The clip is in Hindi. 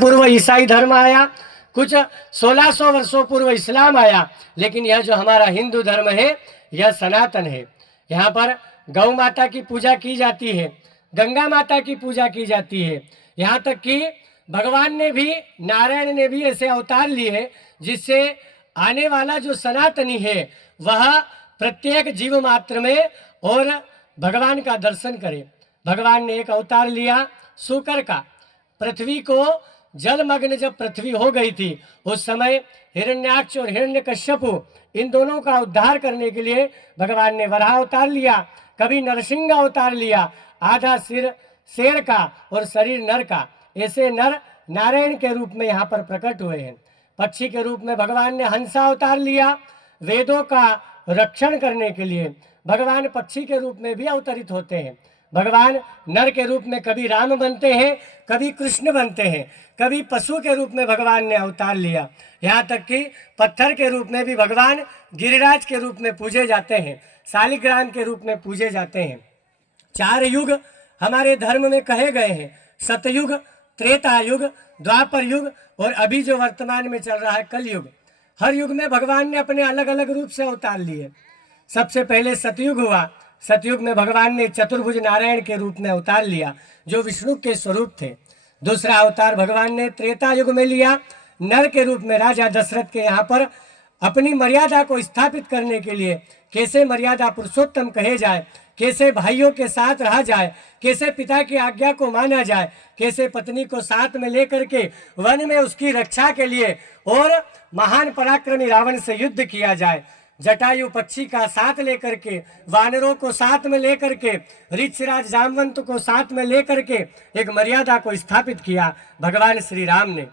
पूर्व ईसाई धर्म आया, कुछ 1600 वर्षों पूर्व इस्लाम आया, लेकिन यह जो हमारा हिंदू धर्म है यह सनातन है। यहाँ पर गौ माता की पूजा की जाती है, गंगा माता की पूजा की जाती है। यहाँ तक कि भगवान ने भी, नारायण ने भी ऐसे अवतार लिए जिससे आने वाला जो सनातनी है वह प्रत्येक जीव मात्र में और भगवान का दर्शन करे। भगवान ने एक अवतार लिया शुकर का। पृथ्वी को जलमग्न जब पृथ्वी हो गई थी उस समय हिरण्याक्ष और हिरण्यकश्यपु इन दोनों का उद्धार करने के लिए भगवान ने वराह अवतार लिया, कभी नरसिंह अवतार लिया, आधा सिर शेर का और शरीर नर का। ऐसे नर नारायण के रूप में यहाँ पर प्रकट हुए हैं। पक्षी के रूप में भगवान ने हंसा अवतार लिया, वेदों का रक्षण करने के लिए भगवान पक्षी के रूप में भी अवतरित होते हैं। भगवान नर के रूप में कभी राम बनते हैं, कभी कृष्ण बनते हैं, कभी पशु के रूप में भगवान ने अवतार लिया। यहाँ तक कि पत्थर के रूप में भी भगवान गिरिराज के रूप में पूजे जाते हैं, शालिग्राम के रूप में पूजे जाते हैं। 4 युग हमारे धर्म में कहे गए हैं, सतयुग, त्रेता युग, द्वापर युग और अभी जो वर्तमान में चल रहा है कलयुग। हर युग में भगवान ने अपने अलग अलग रूप से अवतार लिए। सबसे पहले सतयुग हुआ। सतयुग में भगवान ने चतुर्भुज नारायण के रूप में अवतार लिया जो विष्णु के स्वरूप थे। दूसरा अवतार भगवान ने त्रेता युग में लिया, नर के रूप में राजा दशरथ के यहाँ पर अपनी मर्यादा को स्थापित करने के लिए, कैसे मर्यादा पुरुषोत्तम कहे जाए, कैसे भाइयों के साथ रहा जाए, कैसे पिता की आज्ञा को माना जाए, कैसे पत्नी को साथ में लेकर के वन में उसकी रक्षा के लिए और महान पराक्रमी रावण से युद्ध किया जाए। जटायु पक्षी का साथ लेकर के, वानरों को साथ में लेकर के, ऋक्षराज जामवंत को साथ में लेकर के एक मर्यादा को स्थापित किया भगवान श्री राम ने।